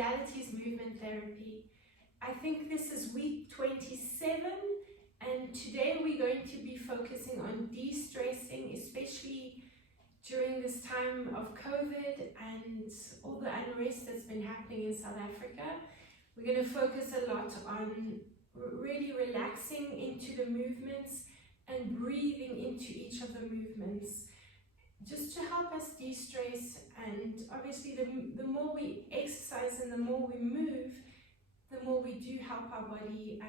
modality is movement therapy. I think this is week 27, and today we're going to be focusing on de-stressing, especially during this time of COVID and all the unrest that's been happening in South Africa. We're going to focus a lot on really relaxing into the movements and breathing into each of the movements, just to help us de-stress. And obviously the more we exercise and the more we move, the more we do help our body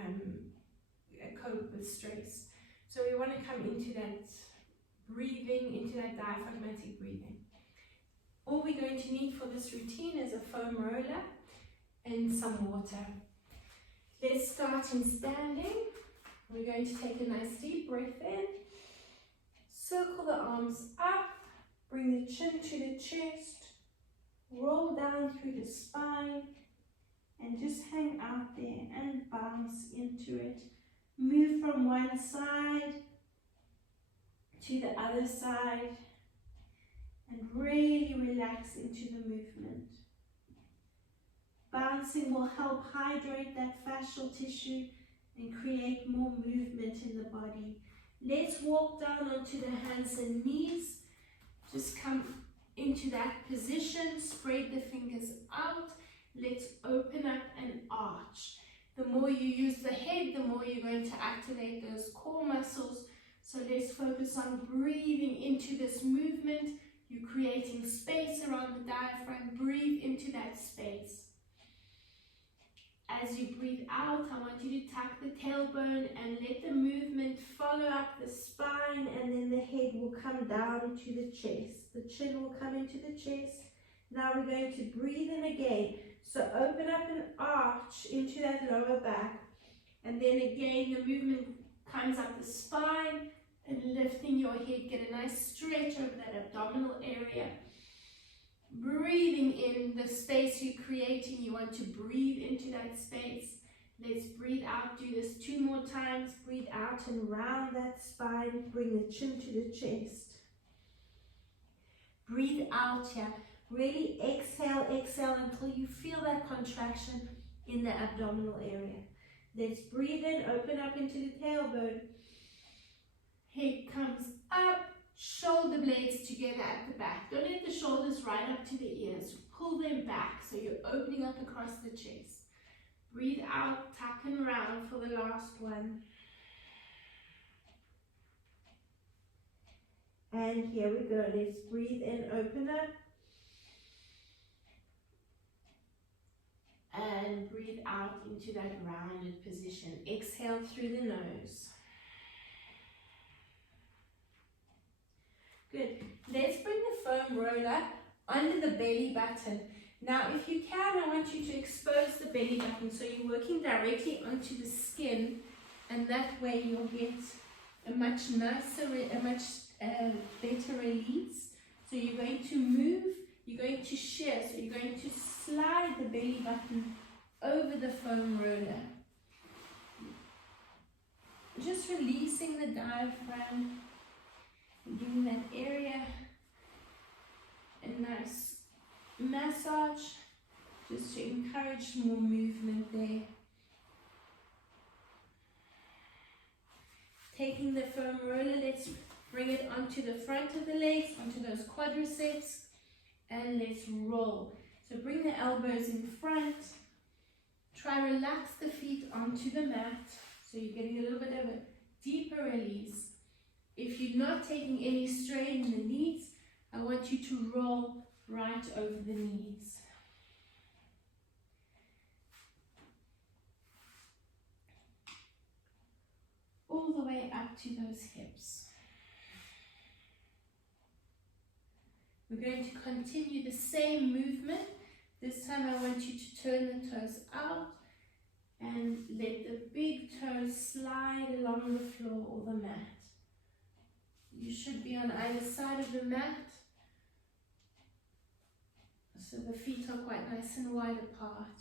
cope with stress. So we want to come into that breathing, into that diaphragmatic breathing. All we're going to need for this routine is a foam roller and some water. Let's start in standing. We're going to take a nice deep breath in, circle the arms up, bring the chin to the chest, roll down through the spine, and just hang out there and bounce into it. Move from one side to the other side and really relax into the movement. Bouncing will help hydrate that fascial tissue and create more movement in the body. Let's walk down onto the hands and knees. Just come into that position, spread the fingers out. Let's open up and arch. The more you use the head, the more you're going to activate those core muscles. So let's focus on breathing into this movement. You're creating space around the diaphragm. Breathe into that space. As you breathe out, I want you to tuck the tailbone and let the movement follow up the spine, and then the head will come down to the chest. The chin will come into the chest. Now we're going to breathe in again. So open up and arch into that lower back. And then again, the movement comes up the spine and lifting your head. Get a nice stretch over that abdominal area. Breathing in the space you're creating. You want to breathe into that space. Let's breathe out. Do this 2 more times. Breathe out and round that spine. Bring the chin to the chest. Breathe out here. Really exhale, exhale until you feel that contraction in the abdominal area. Let's breathe in, open up into the tailbone. Head comes up, shoulder blades together at the back. Don't let the shoulders right up to the ears. Pull them back so you're opening up across the chest. Breathe out, tuck and round for the last one. And here we go. Let's breathe in, open up. And breathe out into that rounded position. Exhale through the nose. Good. Let's bring the foam roller under the belly button. Now, if you can, I want you to expose the belly button so you're working directly onto the skin, and that way you'll get a much nicer, a much better release. So you're going to move, you're going to shear, so you're going to slide the belly button over the foam roller. Just releasing the diaphragm, giving that area a nice massage, just to encourage more movement there. Taking the foam roller, let's bring it onto the front of the legs, onto those quadriceps, and let's roll. So bring the elbows in front. Try relax the feet onto the mat. So you're getting a little bit of a deeper release. If you're not taking any strain in the knees, I want you to roll right over the knees. All the way up to those hips. We're going to continue the same movement. This time I want you to turn the toes out and let the big toes slide along the floor or the mat. You should be on either side of the mat, so the feet are quite nice and wide apart.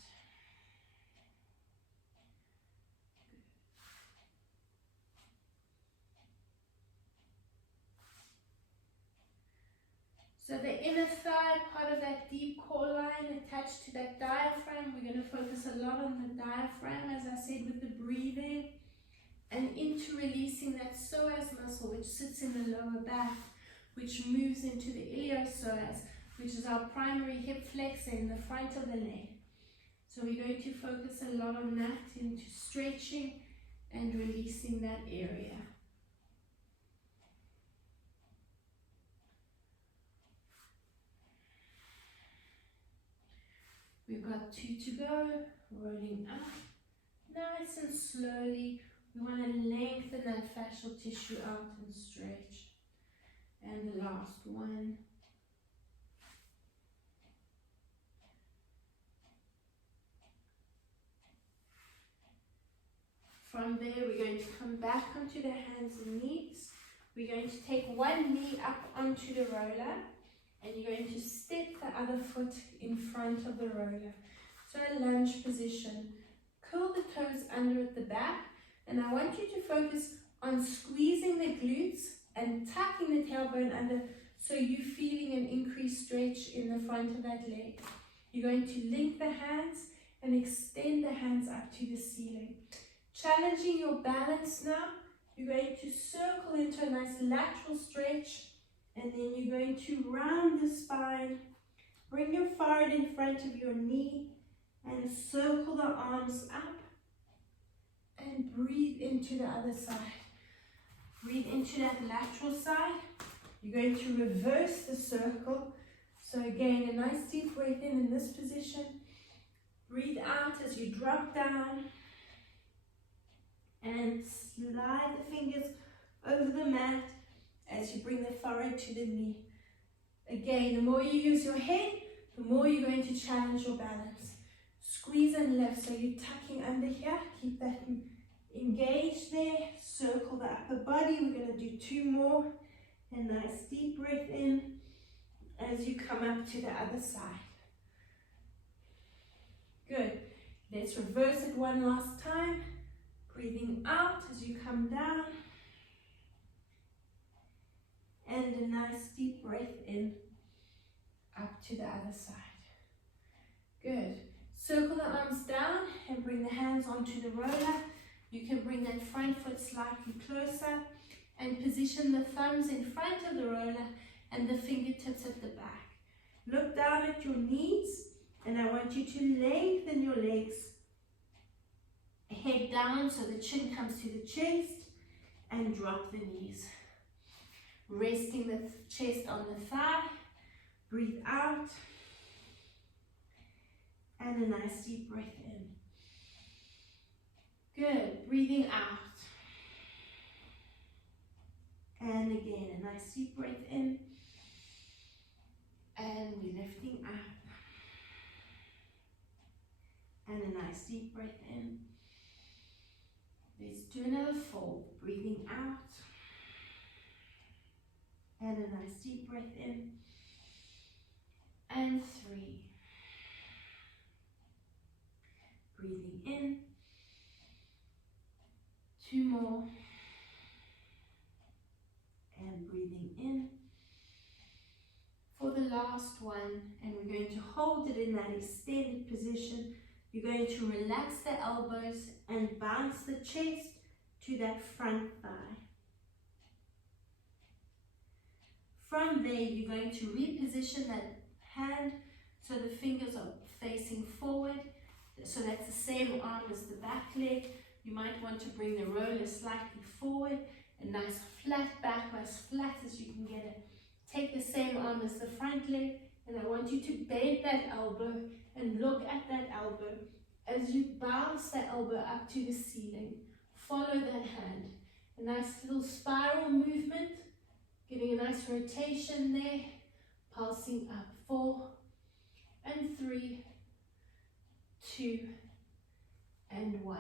So the inner thigh part of that deep core line attached to that diaphragm. We're going to focus a lot on the diaphragm, as I said, with the breathing, and into releasing that psoas muscle, which sits in the lower back, which moves into the iliopsoas, which is our primary hip flexor in the front of the leg. So we're going to focus a lot on that, into stretching and releasing that area. We've got 2 to go, rolling up, nice and slowly. We want to lengthen that fascial tissue out and stretch. And the last one. From there, we're going to come back onto the hands and knees. We're going to take one knee up onto the roller, and you're going to step the other foot in front of the roller. So a lunge position. Curl the toes under at the back, and I want you to focus on squeezing the glutes and tucking the tailbone under, so you're feeling an increased stretch in the front of that leg. You're going to link the hands and extend the hands up to the ceiling. Challenging your balance now, you're going to circle into a nice lateral stretch, and then you're going to round the spine, bring your forehead in front of your knee, and circle the arms up, and breathe into the other side. Breathe into that lateral side. You're going to reverse the circle. So again, a nice deep breath in this position. Breathe out as you drop down, and slide the fingers over the mat as you bring the forehead to the knee. Again, the more you use your head, the more you're going to challenge your balance. Squeeze and lift, so you're tucking under here. Keep that engaged there. Circle the upper body. We're going to do 2 more. A nice deep breath in as you come up to the other side. Good. Let's reverse it one last time. Breathing out as you come down. And a nice deep breath in up to the other side. Good. Circle the arms down and bring the hands onto the roller. You can bring that front foot slightly closer and position the thumbs in front of the roller and the fingertips at the back. Look down at your knees, and I want you to lengthen your legs. Head down so the chin comes to the chest, and drop the knees. Resting the chest on the thigh. Breathe out. And a nice deep breath in. Good. Breathing out. And again, a nice deep breath in. And we're lifting up. And a nice deep breath in. Let's do another 4. Breathing out. And a nice deep breath in. And 3. Breathing in. 2 more. And breathing in. For the last one, and we're going to hold it in that extended position. You're going to relax the elbows and bounce the chest to that front thigh. From there, you're going to reposition that hand so the fingers are facing forward. So that's the same arm as the back leg. You might want to bring the roller slightly forward. A nice flat back, as flat as you can get it. Take the same arm as the front leg, and I want you to bend that elbow and look at that elbow as you bounce the elbow up to the ceiling. Follow that hand. A nice little spiral movement, getting a nice rotation there, pulsing up. 4 and 3, 2 and 1.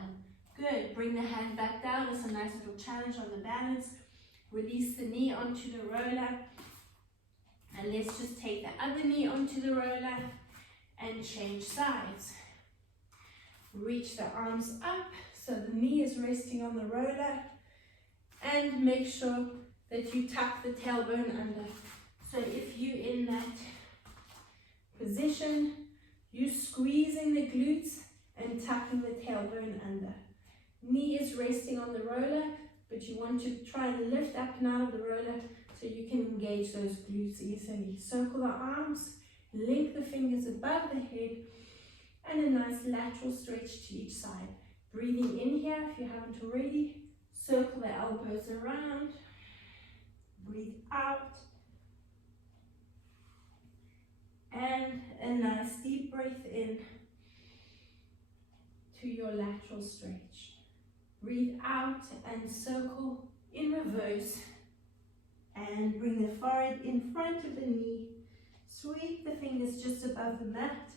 Good. Bring the hand back down. It's a nice little challenge on the balance. Release the knee onto the roller. And let's just take the other knee onto the roller and change sides. Reach the arms up so the knee is resting on the roller, and make sure that you tuck the tailbone under. So if you're in that position. You squeezing the glutes and tucking the tailbone under. Knee is resting on the roller, but you want to try and lift up and out of the roller so you can engage those glutes easily. Circle the arms, link the fingers above the head, and a nice lateral stretch to each side. Breathing in here if you haven't already. Circle the elbows around. Breathe out. And a nice deep breath in to your lateral stretch. Breathe out and circle in reverse. And bring the forehead in front of the knee. Sweep the fingers just above the mat.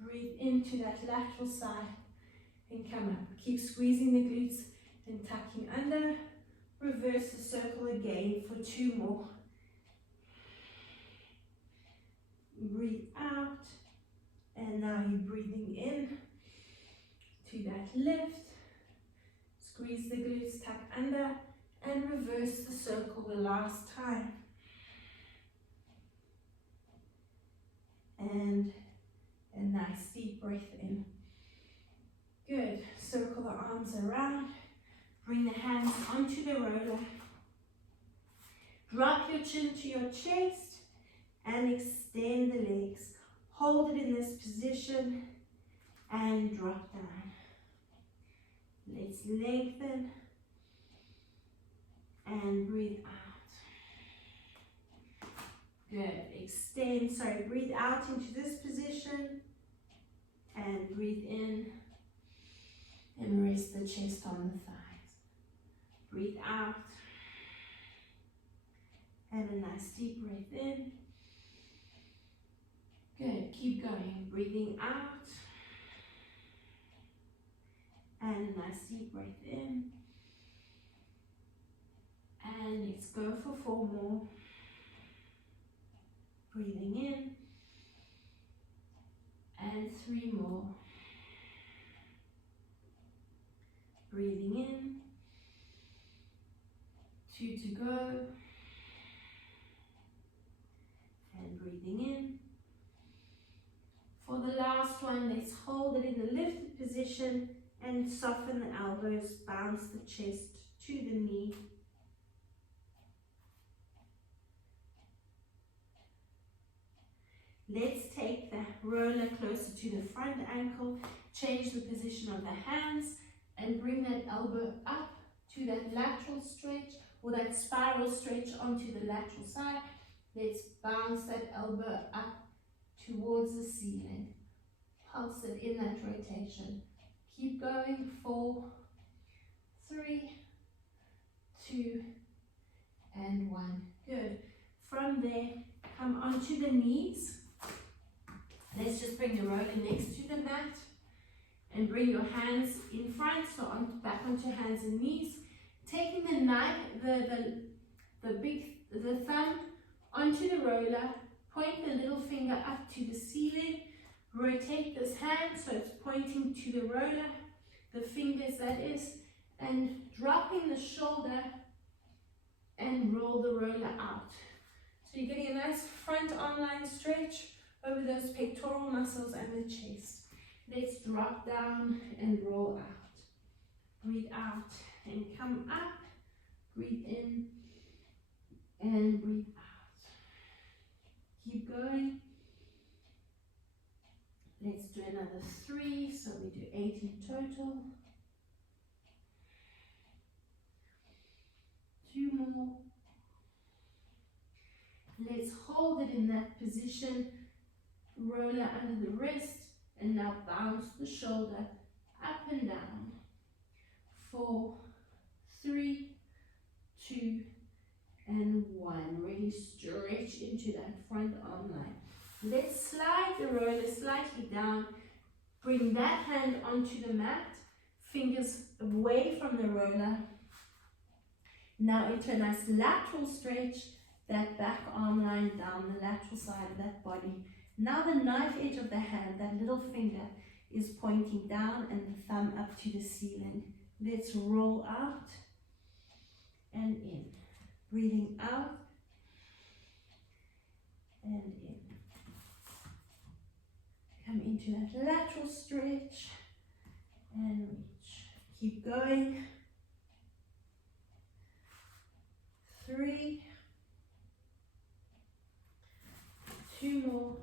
Breathe into that lateral side and come up. Keep squeezing the glutes and tucking under. Reverse the circle again for 2 more. Breathe out. And now you're breathing in to that lift. Squeeze the glutes, tuck under, and reverse the circle the last time. And a nice deep breath in. Good. Circle the arms around. Bring the hands onto the roller. Drop your chin to your chest and extend the legs. Hold it in this position and drop down. Let's lengthen and breathe out. Good. Extend, breathe out into this position and breathe in and rest the chest on the thighs. Breathe out and a nice deep breath in. Good. Keep going. Breathing out and a nice deep breath in. And let's go for 4 more. Breathing in. And 3 more. Breathing in. 2 to go. And breathing in. For the last one, let's hold it in the lifted position and soften the elbows, bounce the chest to the knee. Let's take the roller closer to the front ankle, change the position of the hands, and bring that elbow up to that lateral stretch or that spiral stretch onto the lateral side. Let's bounce that elbow up towards the ceiling. Pulse it in that rotation. Keep going. 4, 3, 2, and 1. Good. From there, come onto the knees. Let's just bring the roller next to the mat and bring your hands in front, so back onto hands and knees. Taking the knife, the thumb onto the roller, point the little finger up to the ceiling, rotate this hand so it's pointing to the roller, the fingers that is, and dropping the shoulder and roll the roller out. So you're getting a nice front arm line stretch over those pectoral muscles and the chest. Let's drop down and roll out. Breathe out and come up. Breathe in and breathe out. Keep going. Let's do another 3, so we do 8 in total. 2 more. Let's hold it in that position. Roller under the wrist, and now bounce the shoulder up and down. 4, 3, 2, and 1. Really stretch into that front arm line. Let's slide the roller slightly down. Bring that hand onto the mat, fingers away from the roller. Now into a nice lateral stretch, that back arm line down the lateral side of that body. Now the knife edge of the hand, that little finger, is pointing down and the thumb up to the ceiling. Let's roll out and in. Breathing out and in. into that lateral stretch and reach. Keep going. 3, 2 more,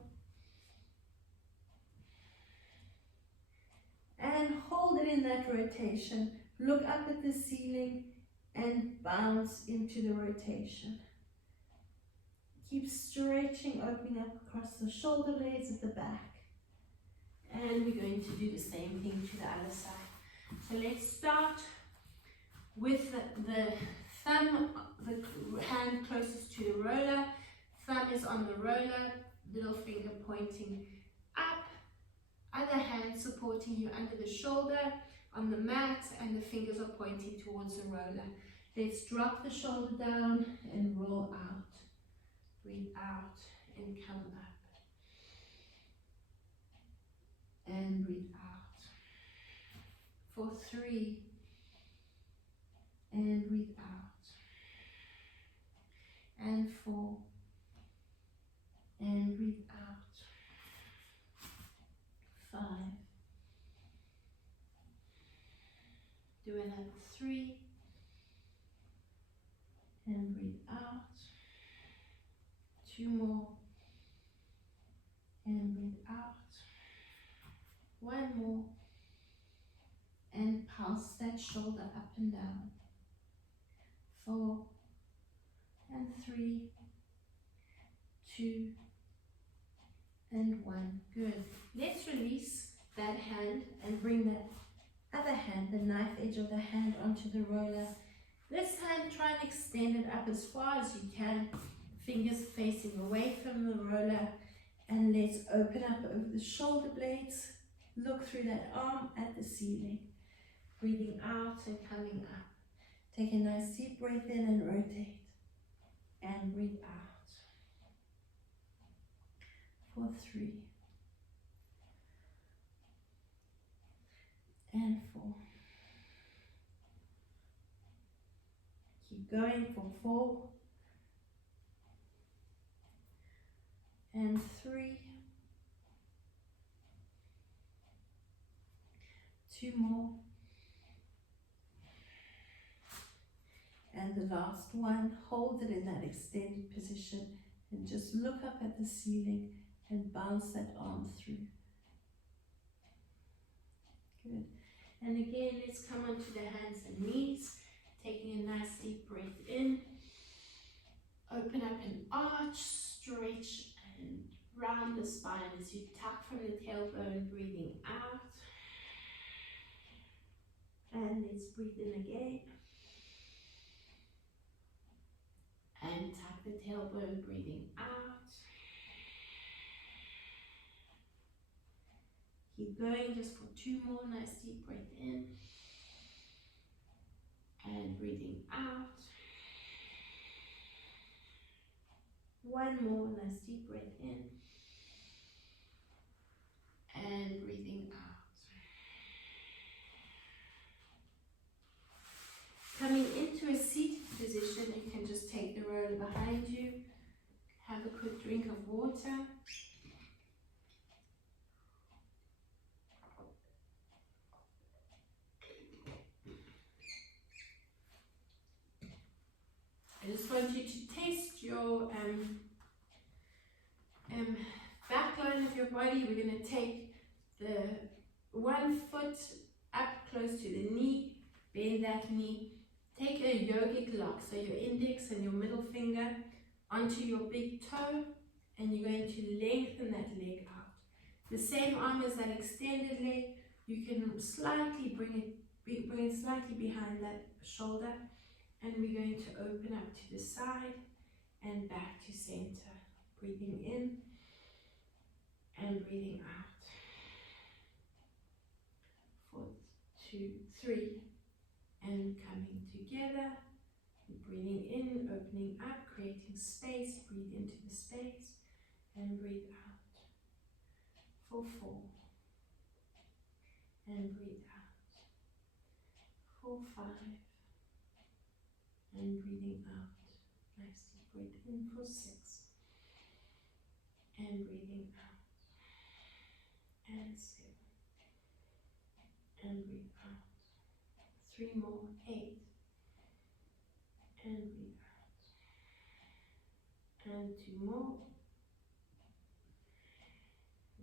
and hold it in that rotation. Look up at the ceiling and bounce into the rotation. Keep stretching, opening up across the shoulder blades at the back. And we're going to do the same thing to the other side. So let's start with the thumb, the hand closest to the roller. Thumb is on the roller, little finger pointing up, other hand supporting you under the shoulder on the mat, and the fingers are pointing towards the roller. Let's drop the shoulder down and roll out. Breathe out and come up. And breathe out. For 3. And breathe out. And 4. And breathe out. 5. Do another 3. And breathe out. 2 more. And breathe out. 1 more. And pulse that shoulder up and down. 4. And 3. 2. And 1. Good. Let's release that hand and bring that other hand, the knife edge of the hand, onto the roller. This hand, try and extend it up as far as you can. Fingers facing away from the roller. And let's open up over the shoulder blades. Look through that arm at the ceiling. Breathing out and coming up. Take a nice deep breath in and rotate. And breathe out. For 3. And 4. Keep going for 4. And 3. 2 more. And the last one, hold it in that extended position and just look up at the ceiling and bounce that arm through. Good. And again, let's come onto the hands and knees, taking a nice deep breath in. Open up an arch, stretch and round the spine as you tuck from the tailbone, breathing out. And let's breathe in again. And tuck the tailbone, breathing out. Keep going just for 2 more. Nice deep breath in. And breathing out. 1 more. Nice deep breath in. And breathing out. Coming into a seated position, you can just take the roller behind you. Have a quick drink of water. I just want you to test your back line of your body. We're going to take the 1 foot up close to the knee, bend that knee. Take a yogic lock, so your index and your middle finger onto your big toe, and you're going to lengthen that leg out. The same arm as that extended leg, you can slightly bring it slightly behind that shoulder, and we're going to open up to the side and back to center. Breathing in and breathing out. 4, 2, 3. And coming together, breathing in, opening up, creating space, breathe into the space, and breathe out. For 4, and breathe out. For 5, and breathing out. Nice deep breath in for 6, and breathing out. And 3 more, 8, and breathe out, and 2 more,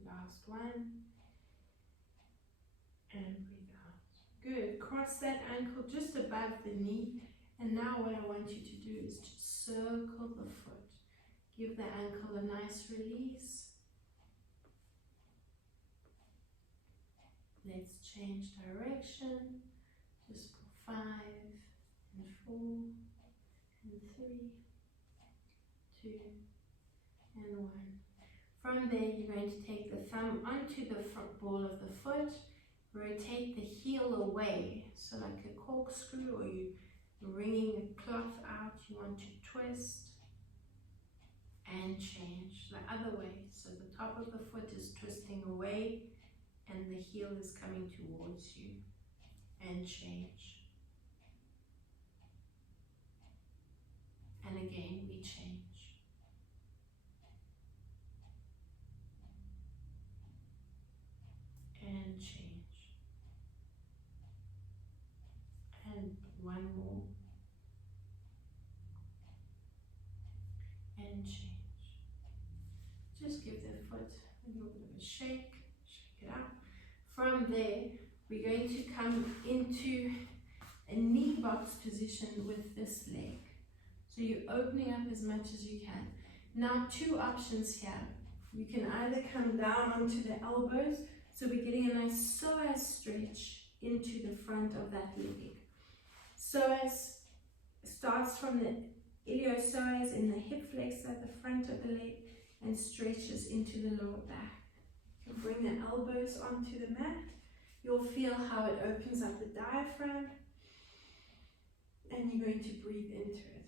last one, and breathe out. Good, cross that ankle just above the knee, and now what I want you to do is just circle the foot. Give the ankle a nice release. Let's change direction, just for 5 and 4 and 3, 2 and 1. From there, you're going to take the thumb onto the front ball of the foot, rotate the heel away, so like a corkscrew, or you're wringing a cloth out, you want to twist and change the other way. So the top of the foot is twisting away and the heel is coming towards you, and change. And again, we change. And change. And one more. And change. Just give the foot a little bit of a shake it up. From there, we're going to come into a knee box position with this leg. So you're opening up as much as you can. Now 2 options here. You can either come down onto the elbows, so we're getting a nice psoas stretch into the front of that leg. Psoas starts from the iliopsoas in the hip flexor, the front of the leg, and stretches into the lower back. You can bring the elbows onto the mat. You'll feel how it opens up the diaphragm, and you're going to breathe into it.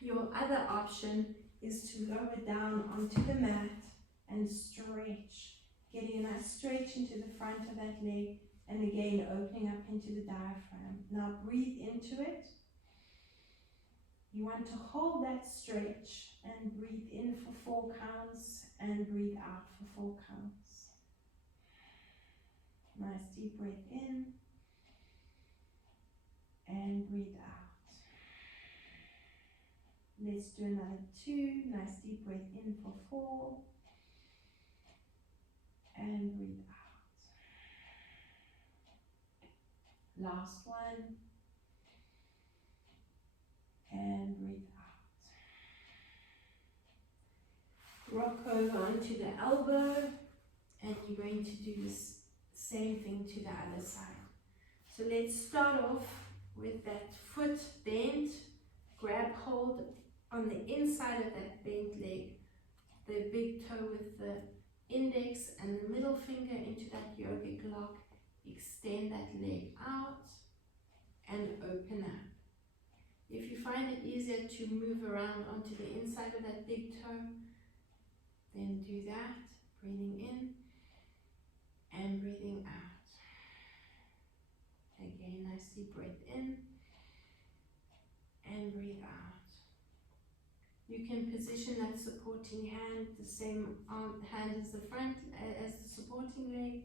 Your other option is to lower down onto the mat and stretch, getting a nice stretch into the front of that leg, and again opening up into the diaphragm. Now breathe into it. You want to hold that stretch and breathe in for 4 counts and breathe out for 4 counts. Nice deep breath in and breathe out. Let's do another 2. Nice deep breath in for 4 and breathe out. Last one. And breathe out. Rock over onto the elbow, and you're going to do this same thing to the other side. So let's start off with that foot bent. Grab hold on the inside of that bent leg, the big toe with the index and the middle finger into that yogic lock. Extend that leg out and open up. If you find it easier to move around onto the inside of that big toe, then do that. Breathing in and breathing out. Again, nice deep breath in and breathe out. You can position that supporting hand, the same hand as the front, as the supporting leg,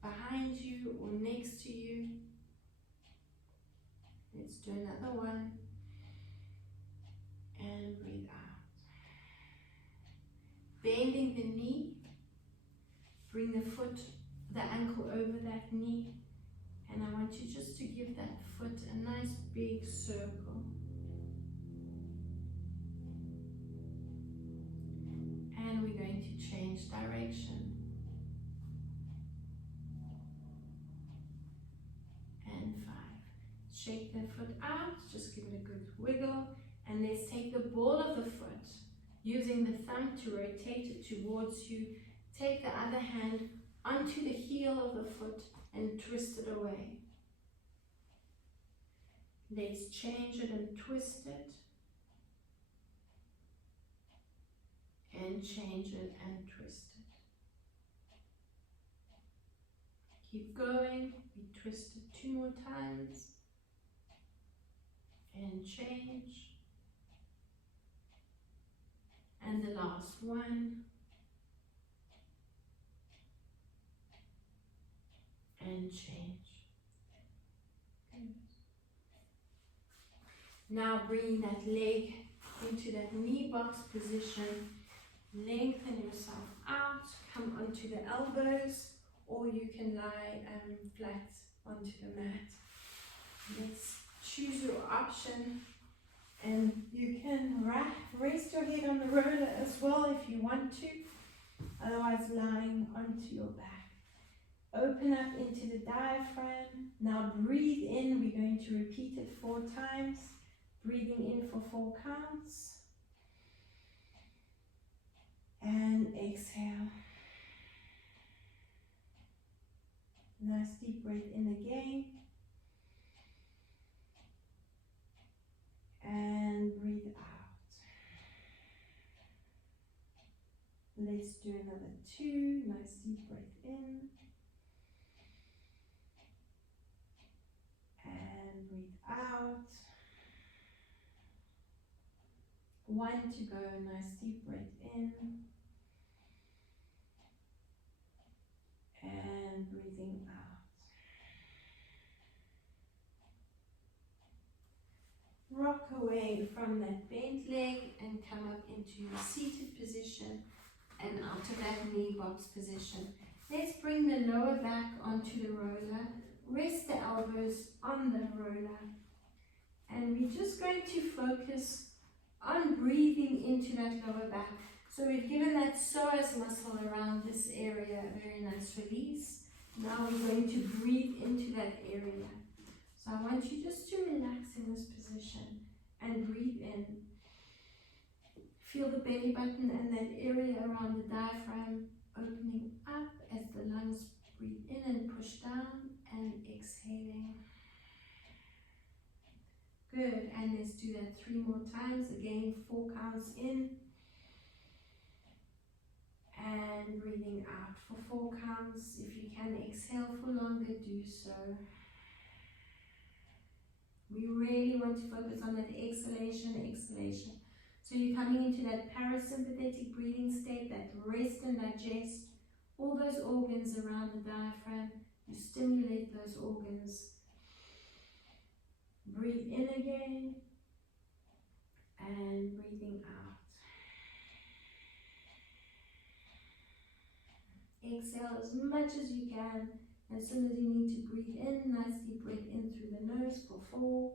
behind you or next to you. Let's do another one. And breathe out. Bending the knee. Bring the foot, the ankle over that knee. And I want you just to give that foot a nice big circle. And we're going to change direction. And 5. Shake the foot out, just give it a good wiggle. And let's take the ball of the foot, using the thumb to rotate it towards you. Take the other hand onto the heel of the foot and twist it away. Let's change it and twist it. And change it and twist it. Keep going. We twist it 2 more times. And change. And the last one. And change. Good. Now bringing that leg into that knee box position. Lengthen yourself out, come onto the elbows, or you can lie flat onto the mat. Let's choose your option, and you can rest your head on the roller as well if you want to, otherwise lying onto your back. Open up into the diaphragm. Now breathe in. We're going to repeat it 4 times. Breathing in for 4 counts. And exhale. Nice deep breath in again. And breathe out. Let's do another 2. Nice deep breath in. And breathe out. 1 to go. Nice deep breath in. And breathing out. Rock away from that bent leg and come up into your seated position and out of that knee box position. Let's bring the lower back onto the roller. Rest the elbows on the roller. And we're just going to focus on breathing into that lower back. So we've given that psoas muscle around this area a very nice release. Now we're going to breathe into that area. So I want you just to relax in this position and breathe in. Feel the belly button and that area around the diaphragm opening up as the lungs breathe in and push down and exhaling. Good, and let's do that 3 more times. Again, 4 counts in. And breathing out for 4 counts. If you can exhale for longer, do so. We really want to focus on that exhalation. So you're coming into that parasympathetic breathing state, that rest and digest. All those organs around the diaphragm, you stimulate those organs. Breathe in again. And breathing out. Exhale as much as you can. As soon as you need to breathe in, nice deep breath in through the nose for 4.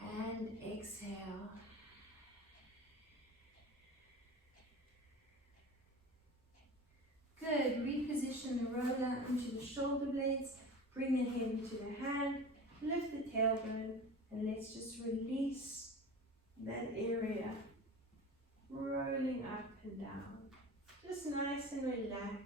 And exhale. Good. Reposition the roller into the shoulder blades. Bring the head into the hand. Lift the tailbone. And let's just release that area. Rolling up and down. Just nice and relaxed.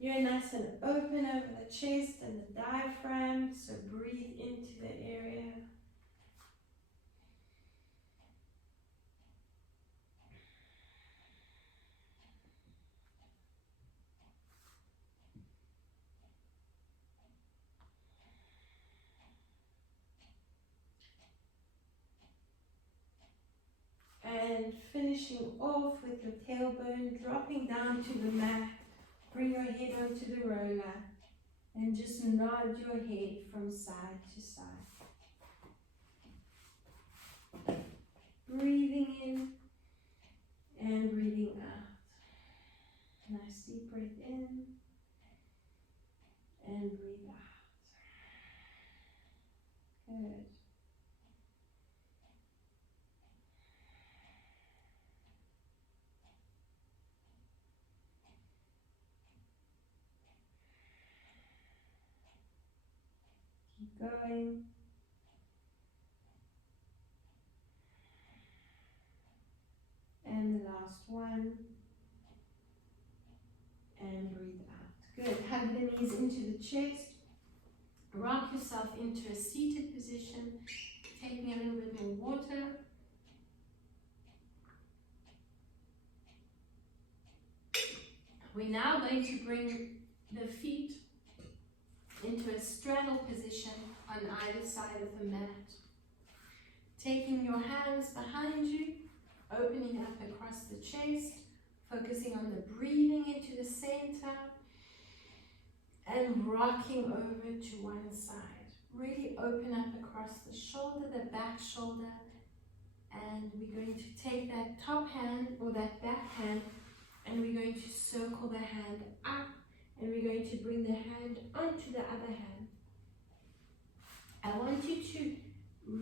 You're nice and open over the chest and the diaphragm, so breathe into that area. And finishing off with your tailbone, dropping down to the mat. Bring your head onto the roller and just nod your head from side to side. Breathing in and breathing out. Nice deep breath in and breathe out. Good. Keep going. And the last one. And breathe out. Good. Hug the knees into the chest. Rock yourself into a seated position. Taking a little bit more water. We're now going to bring the feet into a straddle position on either side of the mat. Taking your hands behind you, opening up across the chest, focusing on the breathing into the center. and rocking over to one side. Really open up across the shoulder, the back shoulder, and we're going to take that top hand or that back hand and we're going to circle the hand up and we're going to bring the hand onto the other hand. I want you to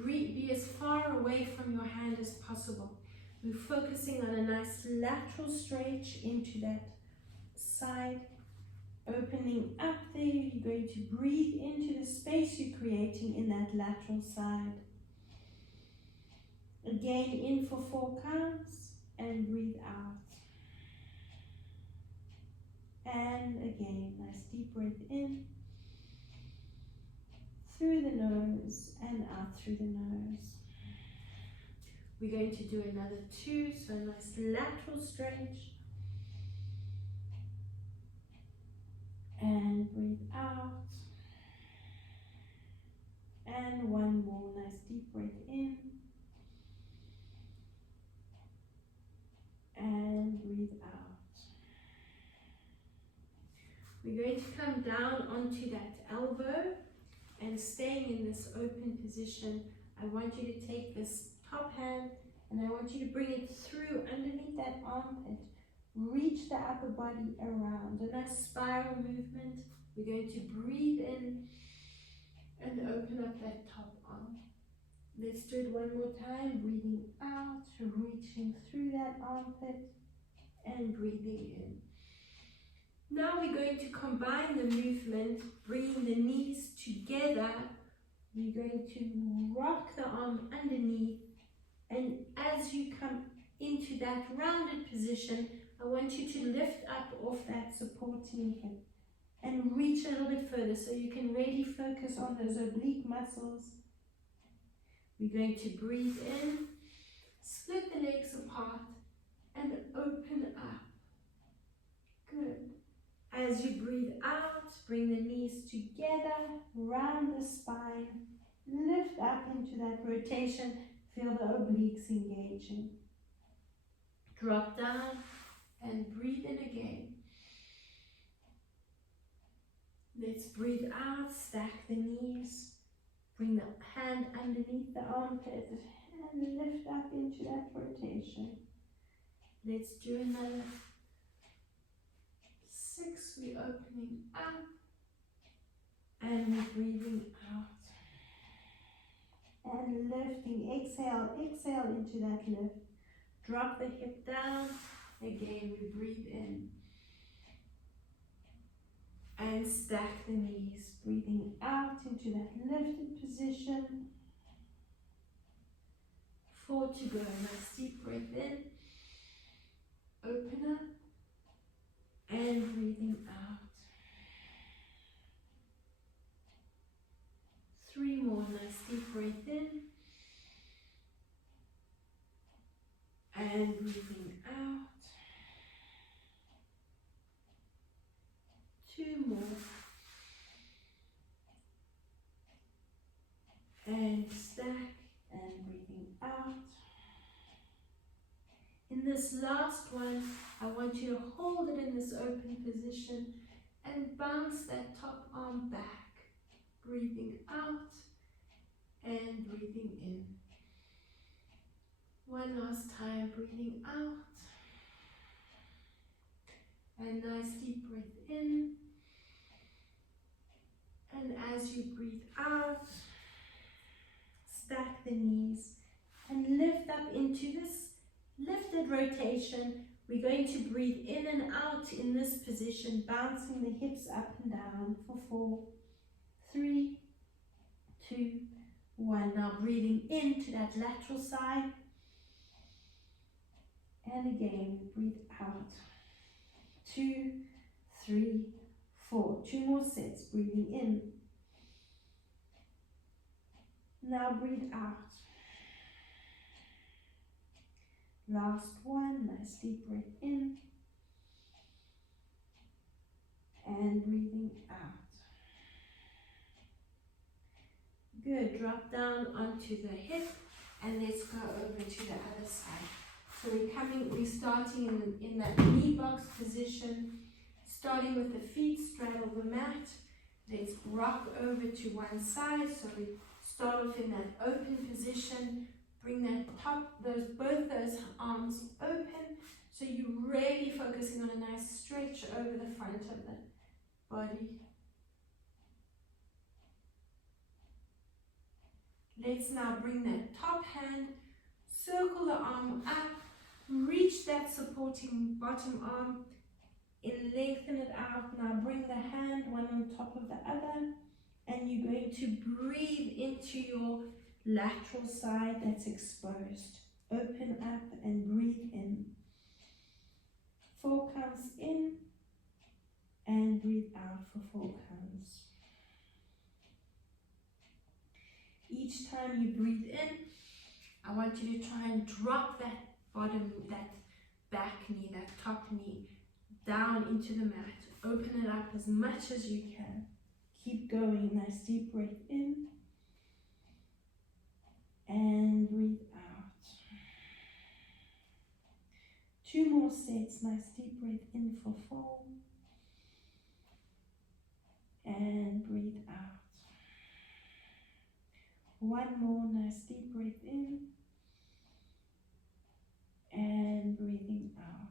be as far away from your hand as possible. We're focusing on a nice lateral stretch into that side, opening up there. You're going to breathe into the space you're creating in that lateral side. Again, in for 4 counts and breathe out. And again, nice deep breath in through the nose and out through the nose. We're going to do another 2, so a nice lateral stretch. And breathe out. And one more nice deep breath in. And breathe out. We're going to come down onto that elbow and staying in this open position. I want you to take this top hand and I want you to bring it through underneath that armpit. Reach the upper body around. A nice spiral movement. We're going to breathe in and open up that top arm. Let's do it one more time. Breathing out, reaching through that armpit and breathing in. Now we're going to combine the movement, bringing the knees together. We're going to rock the arm underneath, and as you come into that rounded position, I want you to lift up off that supporting hip and reach a little bit further so you can really focus on those oblique muscles. We're going to breathe in, split the legs apart, and open up. Good. As you breathe out, bring the knees together, round the spine, lift up into that rotation, feel the obliques engaging. Drop down and breathe in again. Let's breathe out, stack the knees, bring the hand underneath the armpit and lift up into that rotation. Let's do another 6, we're opening up and we're breathing out and lifting. Exhale, exhale into that lift. Drop the hip down. Again, we breathe in and stack the knees. Breathing out into that lifted position. 4 to go. Nice deep breath in. Open up. And breathing out. 3 more, nice deep breath in. And breathing out. 2 more. And stack and breathing out. In this last one, I want you to hold it in this open position and bounce that top arm back. Breathing out and breathing in. One last time, breathing out. And nice deep breath in. And as you breathe out, stack the knees and lift up into this lifted rotation. We're going to breathe in and out in this position, bouncing the hips up and down for 4, 3, 2, 1. Now breathing into that lateral side. And again, breathe out. 2, 3, 4. 2 more sets. Breathing in. Now breathe out. Last one, nice deep breath in and breathing out. Good, drop down onto the hip and let's go over to the other side. So we're starting in that knee box position, starting with the feet straddle the mat. Let's rock over to one side. So we start off in that open position. Bring that top, both those arms open. So you're really focusing on a nice stretch over the front of the body. Let's now bring that top hand, circle the arm up, reach that supporting bottom arm, and lengthen it out. Now bring the hand one on top of the other, and you're going to breathe into your lateral side that's exposed. Open up and breathe in. 4 counts in, and breathe out for 4 counts. Each time you breathe in, I want you to try and drop that bottom, that back knee, that top knee down into the mat. Open it up as much as you can. Keep going. Nice deep breath in and breathe out. 2 more sets. Nice deep breath in for 4 and breathe out. 1 more. Nice deep breath in and breathing out.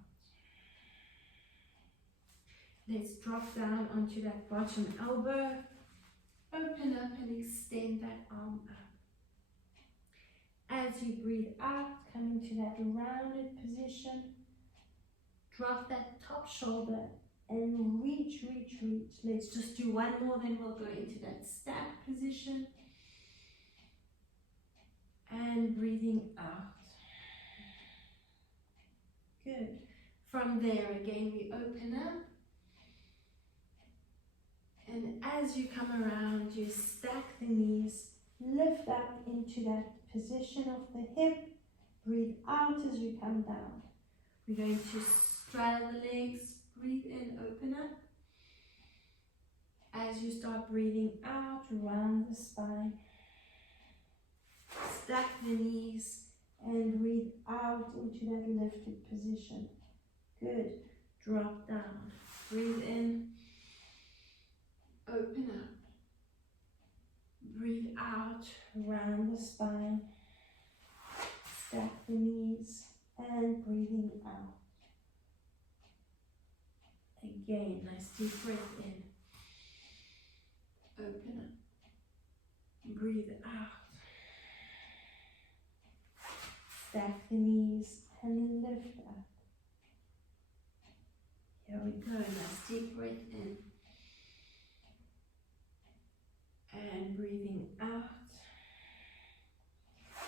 Let's drop down onto that bottom elbow. Open up and extend that arm up. As you breathe out, come into that rounded position. Drop that top shoulder and reach, reach, reach. Let's just do 1 more, then we'll go into that stack position. And breathing out. Good. From there, again, we open up. And as you come around, you stack the knees, lift up into that position of the hip. Breathe out as you come down. We're going to straddle the legs. Breathe in, open up. As you start breathing out, round the spine. Stack the knees and breathe out into that lifted position. Good. Drop down. Breathe in. Open up. Breathe out. Round the spine. Stack the knees and breathing out. Again, nice deep breath in. Open up. Breathe out. Stack the knees and lift up. Here we go. Nice deep breath in. And breathing out.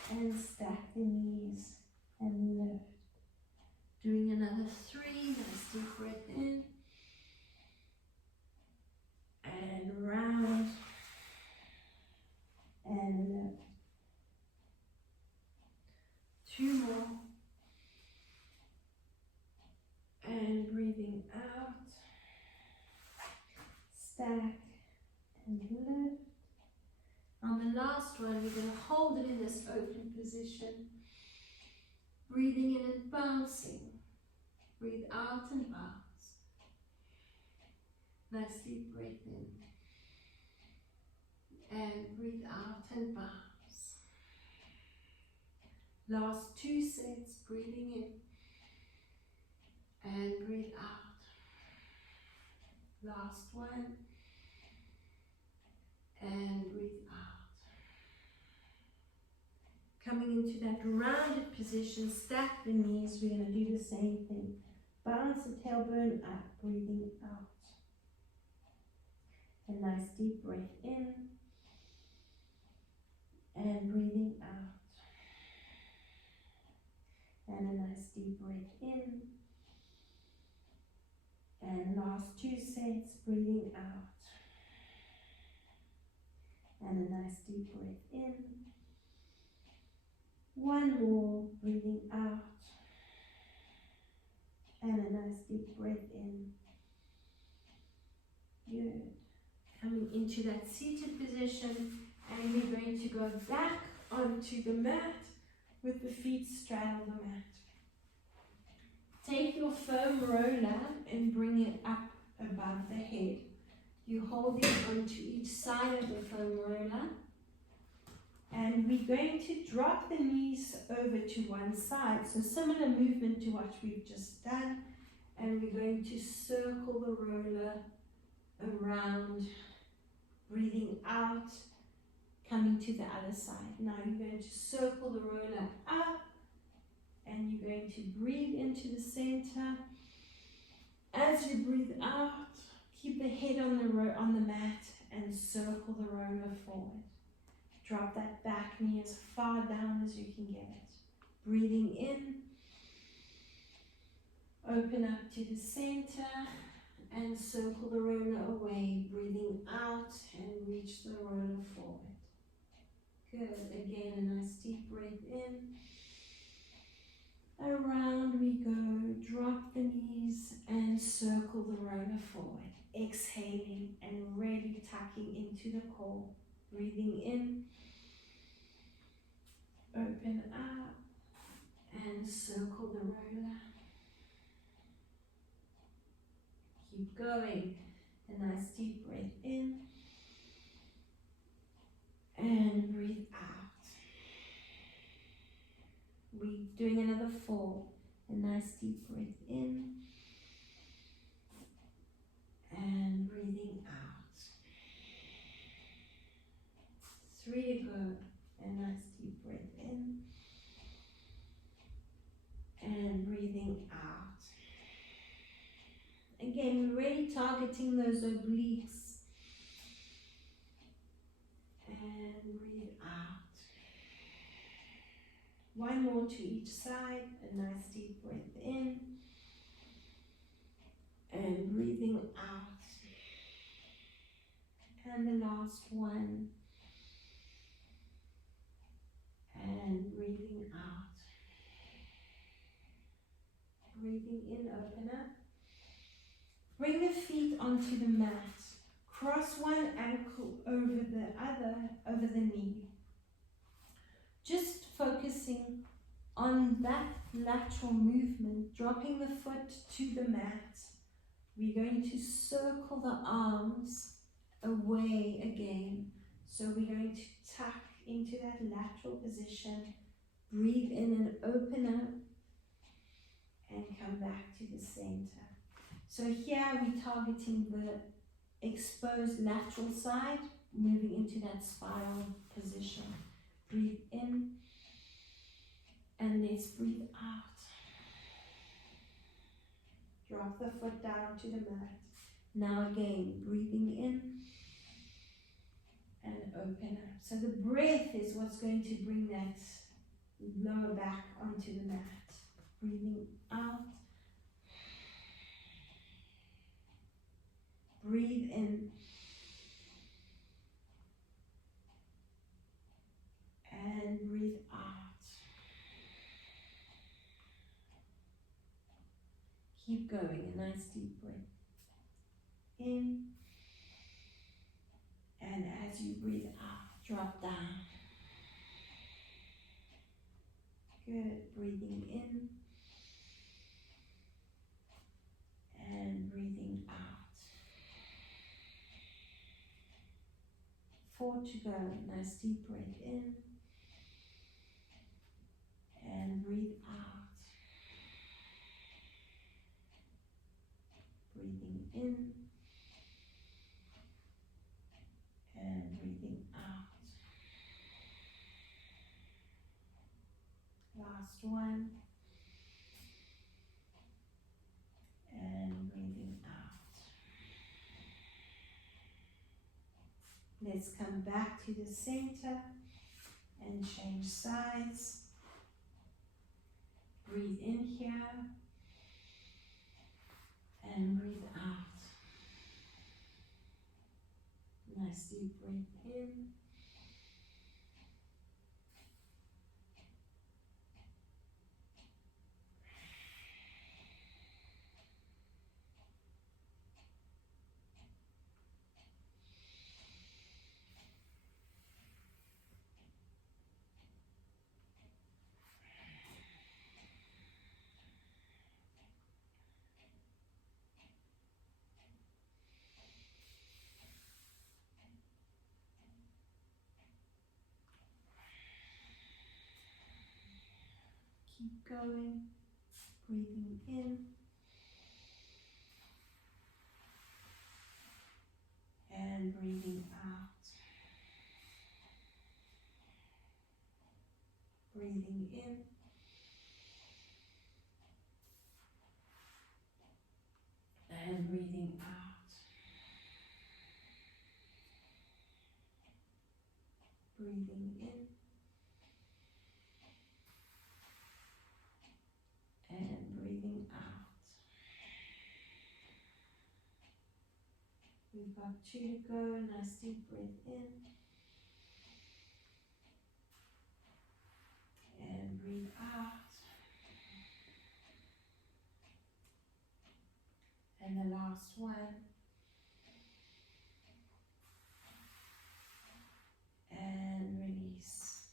And stack the knees and lift. Doing another 3. Nice deep breath in. And round. And lift. 2 more. And breathing out. Stack and lift. On the last one, we're going to hold it in this open position. Breathing in and bouncing. Breathe out and bounce. Nice deep breath in. And breathe out and bounce. Last 2 sets, breathing in and breathe out. Last one and breathe out. Coming into that rounded position, stack the knees. We're going to do the same thing. Bounce the tailbone up, breathing out. A nice deep breath in and breathing out. And a nice deep breath in. And last 2 sets, breathing out. And a nice deep breath in. 1 more, breathing out. And a nice deep breath in. Good. Coming into that seated position, and we're going to go back onto the mat with the feet straddle the mat. Take your foam roller and bring it up above the head. You're holding onto each side of the foam roller. And we're going to drop the knees over to one side. So similar movement to what we've just done. And we're going to circle the roller around, breathing out, coming to the other side. Now you're going to circle the roller up, and you're going to breathe into the center. As you breathe out, keep the head on the mat and circle the roller forward. Drop that back knee as far down as you can get it. Breathing in, open up to the center and circle the roller away. Breathing out and reach the roller forward. Good. Again, a nice deep breath in. Around we go. Drop the knees and circle the roller forward. Exhaling and really tucking into the core. Breathing in. Open up and circle the roller. Keep going. A nice deep breath in. And breathe out. We're doing another 4. A nice deep breath in. And breathing out. 3 to go. A nice deep breath in. And breathing out. Again, we're really targeting those obliques. And breathe out. 1 more to each side. A nice deep breath in. And breathing out. And the last one. And breathing out. Breathing in, open up. Bring the feet onto the mat. Cross one ankle over the other, over the knee. Just focusing on that lateral movement, dropping the foot to the mat. We're going to circle the arms away again. So we're going to tuck into that lateral position. Breathe in and open up. And come back to the center. So here we're targeting the exposed lateral side, moving into that spiral position. Breathe in, and let's breathe out. Drop the foot down to the mat. Now again, breathing in, and open up. So the breath is what's going to bring that lower back onto the mat. Breathing out. Breathe in. And breathe out. Keep going. A nice deep breath in. And as you breathe out, drop down. Good. Breathing in. And breathing out. 4 to go. Nice deep breath in. And breathe out. Breathing in. And breathing out. Last one. And breathing out. Let's come back to the center and change sides. Breathe in here and breathe out. Nice deep breath in. Keep going. Breathing in. And breathing out. Breathing in. And breathing out. Breathing in. And breathing out. We've got 2 to go. Nice deep breath in. And breathe out. And the last one. And release.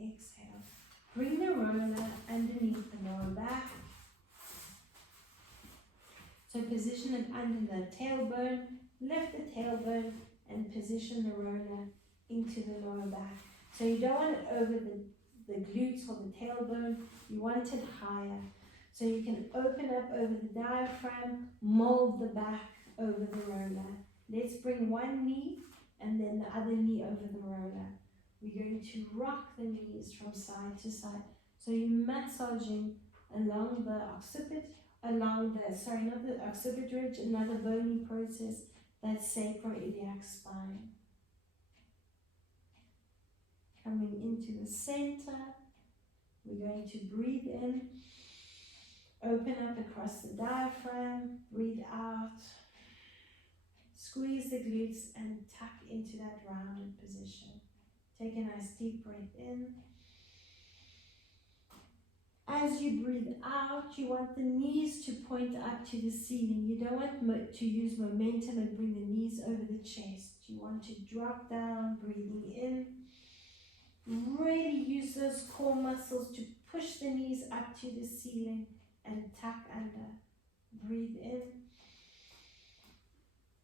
Exhale. Bring the roller underneath the lower back. So position it under the tailbone, lift the tailbone and position the roller into the lower back. So you don't want it over the glutes or the tailbone, you want it higher. So you can open up over the diaphragm, mold the back over the roller. Let's bring one knee and then the other knee over the roller. We're going to rock the knees from side to side. So you're massaging along the occiput, along the, sorry, not the occiput ridge, another bony process, that's sacroiliac spine. Coming into the center, we're going to breathe in, open up across the diaphragm, breathe out, squeeze the glutes and tuck into that rounded position. Take a nice deep breath in. As you breathe out, you want the knees to point up to the ceiling. You don't want to use momentum and bring the knees over the chest. You want to drop down, breathing in. Really use those core muscles to push the knees up to the ceiling and tuck under. Breathe in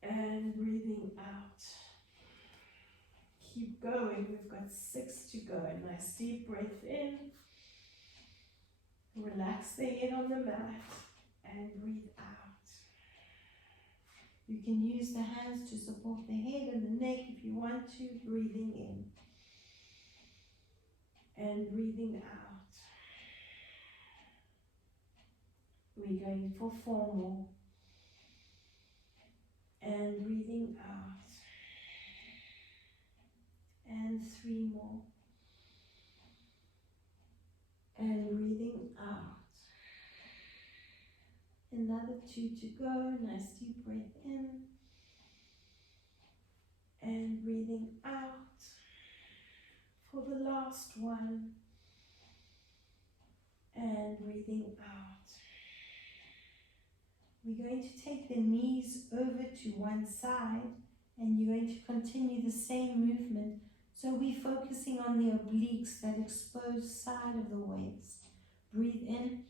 and breathing out. Keep going. We've got 6 to go. Nice deep breath in. Relax the head on the mat and breathe out. You can use the hands to support the head and the neck if you want to. Breathing in and breathing out. We're going for 4 more. And breathing out. And 3 more. And breathing out. Another 2 to go. Nice deep breath in. And breathing out. For the last one. And breathing out. We're going to take the knees over to one side and you're going to continue the same movement. So we're focusing on the obliques, that exposed side of the waist. Breathe in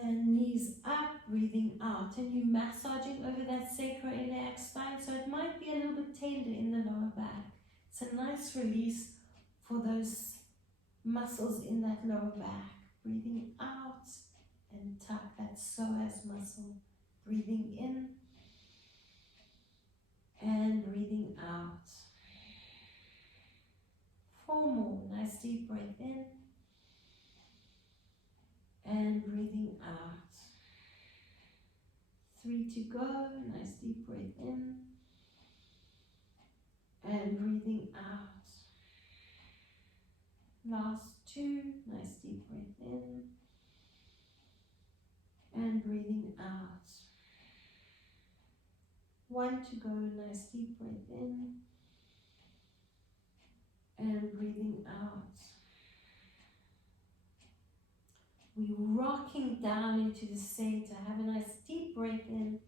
and knees up, breathing out. And you're massaging over that sacroiliac spine, so it might be a little bit tender in the lower back. It's a nice release for those muscles in that lower back. Breathing out and tuck that psoas muscle. Breathing in and breathing out. 4 more. Nice deep breath in and breathing out. 3 to go. Nice deep breath in and breathing out. Last 2. Nice deep breath in and breathing out. 1 to go. Nice deep breath in and breathing out. We're rocking down into the center. Have a nice deep breath in.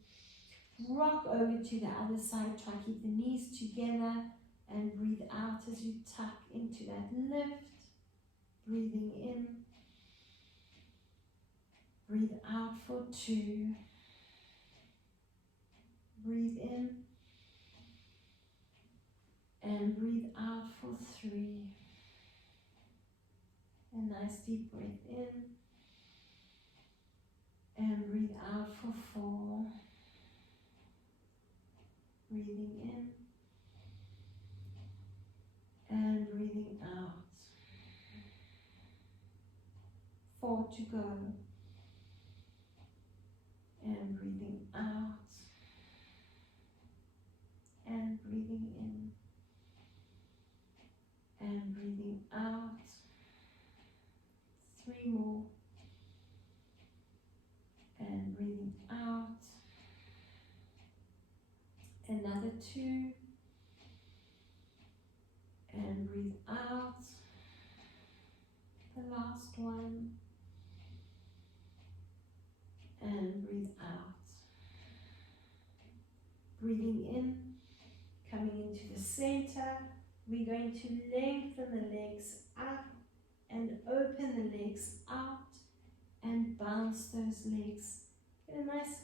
Rock over to the other side. Try to keep the knees together and breathe out as you tuck into that lift. Breathing in. Breathe out for 2. Breathe in. And breathe out for 3. nice deep breath in. And breathe out for 4. Breathing in. And breathing out. 4 to go. And breathing out. And breathing in. And breathing out. 3 more. And breathing out. Another 2. And breathe out. The last one. And breathe out. Breathing in, coming into the center. We're going to lengthen the legs up and open the legs out and bounce those legs. Get a nice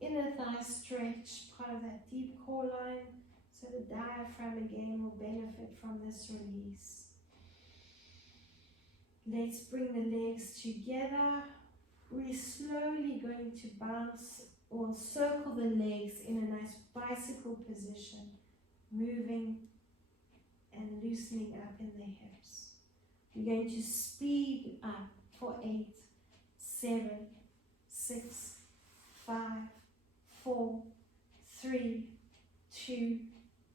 inner thigh stretch, part of that deep core line, so the diaphragm again will benefit from this release. Let's bring the legs together. We're slowly going to bounce or circle the legs in a nice bicycle position, moving and loosening up in the hips. We're going to speed up for 8, 7, 6, 5, 4, 3, 2,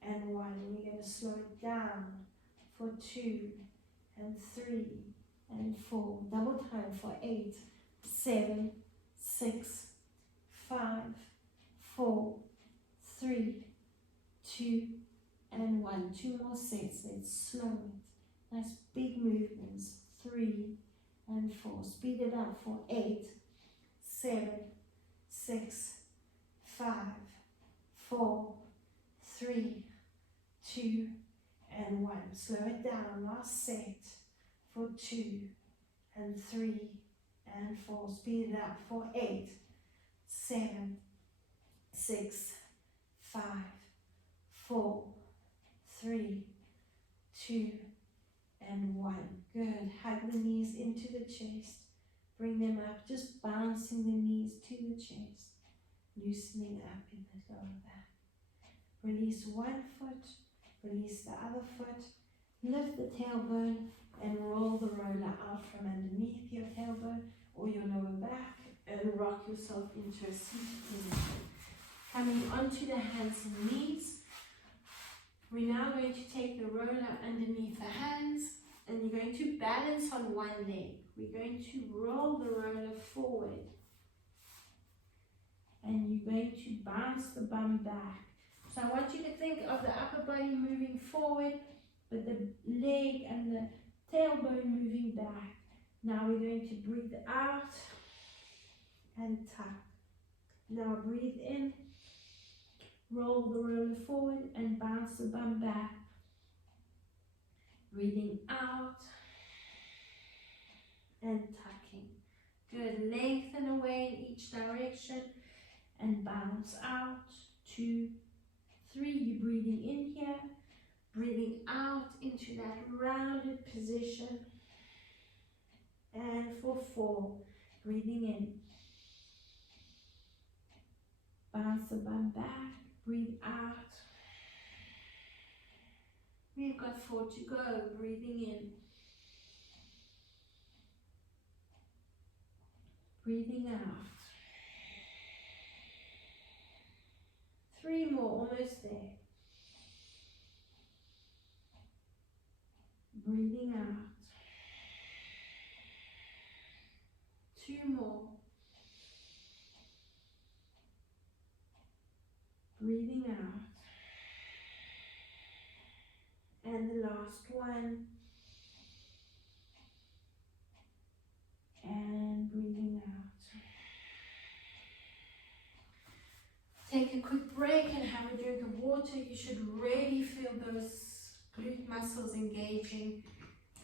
and 1. We're going to slow it down for 2 and 3 and 4. Double time for 8, 7, 6, 5, 4, 3, 2, and 1. 2 more sets. Let's slow it. Nice big movements. 3 and 4. Speed it up for 8, 7, 6, 5, 4, 3, 2, and 1. Slow it down. Last set for 2 and 3 and 4. Speed it up for 8, 7, 6, 5, 4, 3, 2, and 1. Good. Hug the knees into the chest. Bring them up, just bouncing the knees to the chest. Loosening up in the lower back. Release one foot, release the other foot. Lift the tailbone and roll the roller out from underneath your tailbone or your lower back and rock yourself into a seated position. Coming onto the hands and knees. We're now going to take the roller underneath the hands and you're going to balance on one leg. We're going to roll the roller forward and you're going to bounce the bum back. So I want you to think of the upper body moving forward, but the leg and the tailbone moving back. Now we're going to breathe out and tuck. Now breathe in, roll the roller forward and bounce the bum back. Breathing out and tucking. Good. Lengthen away in each direction and bounce out. 2, 3. You're breathing in here. Breathing out into that rounded position. And for 4, breathing in. Bounce the bum back. Breathe out. We've got 4 to go. Breathing in. Breathing out. 3 more, almost there. Breathing out. 2 more. Breathing out. And the last one. And breathing out. Take a quick break and have a drink of water. You should really feel those glute muscles engaging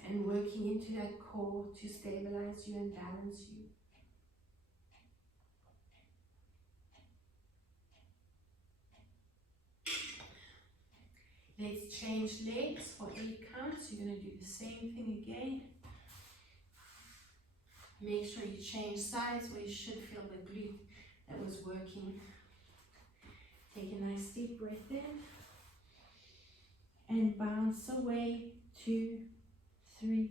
and working into that core to stabilize you and balance you. Let's change legs for 8 counts. You're going to do the same thing again. Make sure you change sides where you should feel the glute that was working. Take a nice deep breath in and bounce away. 2, 3,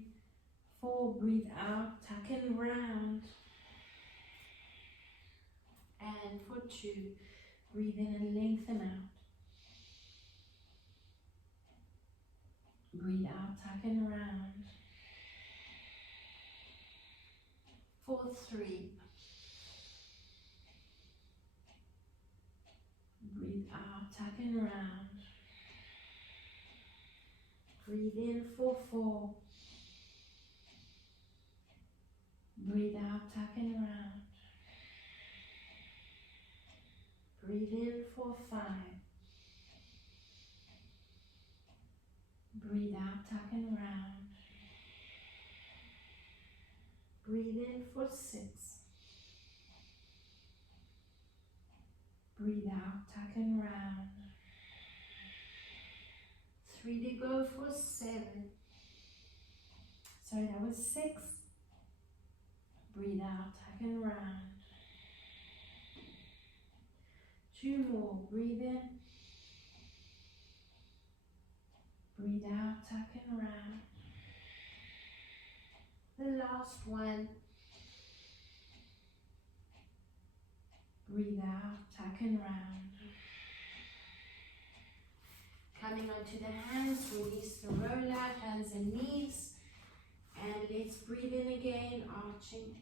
4. Breathe out, tuck and round. And for 2, breathe in and lengthen out. Breathe out, tuck and round. For 3. Breathe out, tuck and round. Breathe in for 4. Breathe out, tuck and round. Breathe in for 5. Breathe out, tuck and round. Breathe in for 6. Breathe out, tuck and round. 3 to go for 7. Sorry, that was 6. Breathe out, tuck and round. 2 more. Breathe in. Breathe out, tuck and round. The last one. Breathe out, tuck and round. Coming onto the hands, release the roll out, hands and knees. And let's breathe in again, arching.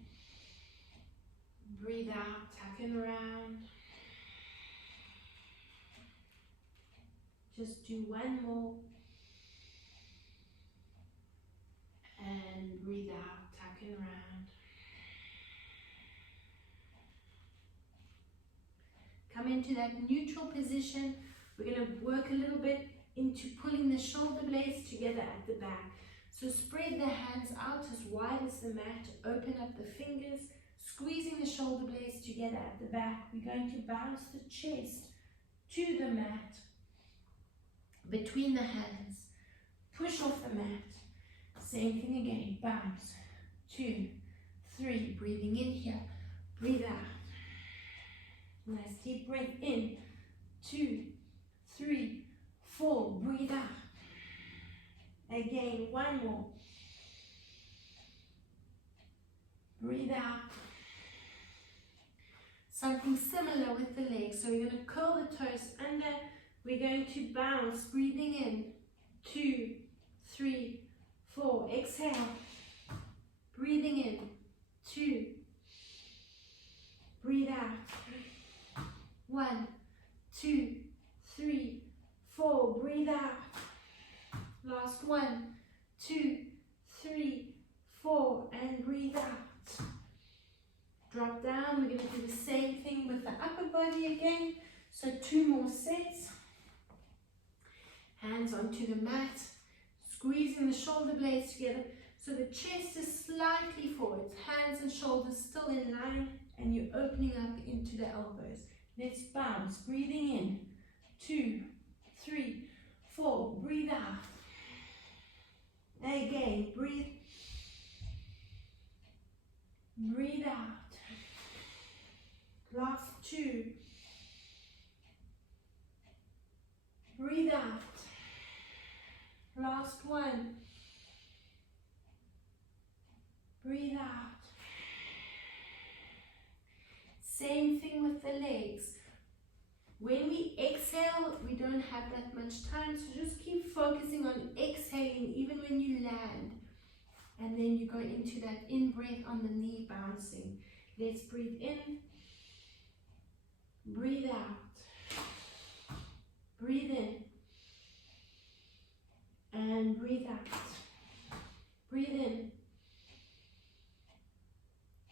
Breathe out, tuck and round. Just do one more. And breathe out, tuck and round. Come into that neutral position. We're going to work a little bit into pulling the shoulder blades together at the back. So spread the hands out as wide as the mat. Open up the fingers, squeezing the shoulder blades together at the back. We're going to bounce the chest to the mat, between the hands. Push off the mat. Same thing again. Bounce. 2, 3. Breathing in here. Breathe out. Nice deep breath in. 2, 3, 4. Breathe out. Again, one more. Breathe out. Something similar with the legs. So we're going to curl the toes under. We're going to bounce. Breathing in. 2, 3, 4. Exhale. Breathing in. 2. Breathe out. 1, 2, 3, 4. Breathe out. Last 1, 2, 3, 4. And breathe out. Drop down. We're going to do the same thing with the upper body again. So 2 more sets. Hands onto the mat. Squeezing the shoulder blades together. So the chest is slightly forward. Hands and shoulders still in line. And you're opening up into the elbows. Let's bounce. Breathing in. 2, 3, 4. Breathe out. Again. Breathe. Breathe out. Last 2. Breathe out. Last 1. Breathe out. Same thing with the legs. When we exhale, we don't have that much time, so just keep focusing on exhaling even when you land. And then you go into that in-breath on the knee bouncing. Let's breathe in. Breathe out. Breathe in. And breathe out. Breathe in.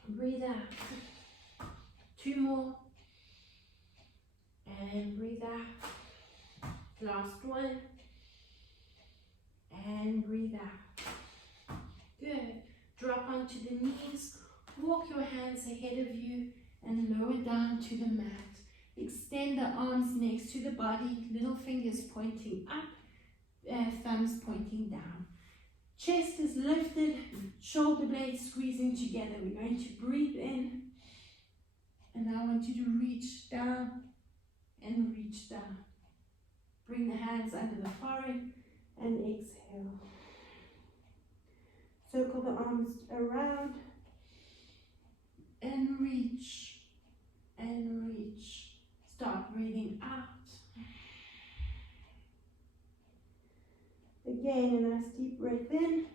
Breathe out. 2 more. And breathe out. Last 1. And breathe out. Good. Drop onto the knees. Walk your hands ahead of you and lower down to the mat. Extend the arms next to the body. Little fingers pointing up. Thumbs pointing down. Chest is lifted. shoulder blades squeezing together. We're going to breathe in, and I want you to reach down and reach down. Bring the hands under the forehead and exhale. Circle the arms around and reach and reach. Start breathing out. Again, a nice deep breath in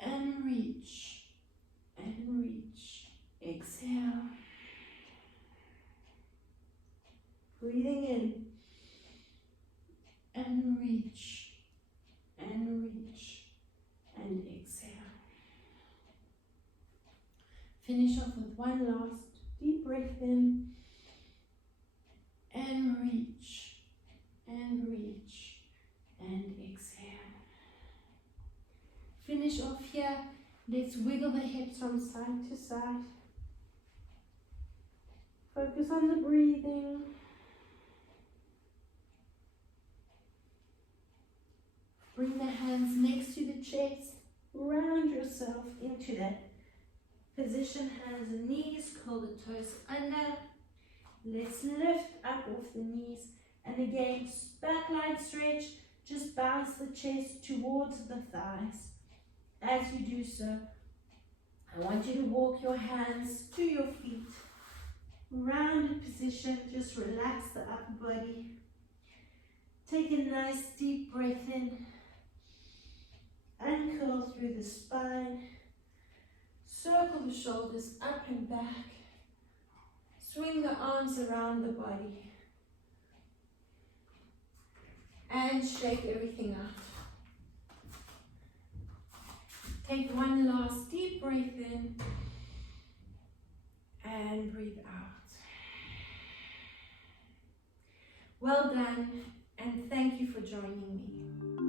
and reach and reach. Exhale. Breathing in and reach and reach and exhale. Finish off with one last deep breath in and reach and reach and exhale. Finish off here. Let's wiggle the hips from side to side. Focus on the breathing. Bring the hands next to the chest. Round yourself into that position. Hands and knees. Curl the toes under. Let's lift up off the knees. And again, back line stretch. Just bounce the chest towards the thighs. As you do so, I want you to walk your hands to your feet. Rounded position. Just relax the upper body. Take a nice deep breath in. And curl through the spine. Circle the shoulders up and back. Swing the arms around the body. And shake everything out. Take one last deep breath in. And breathe out. Well done, and thank you for joining me.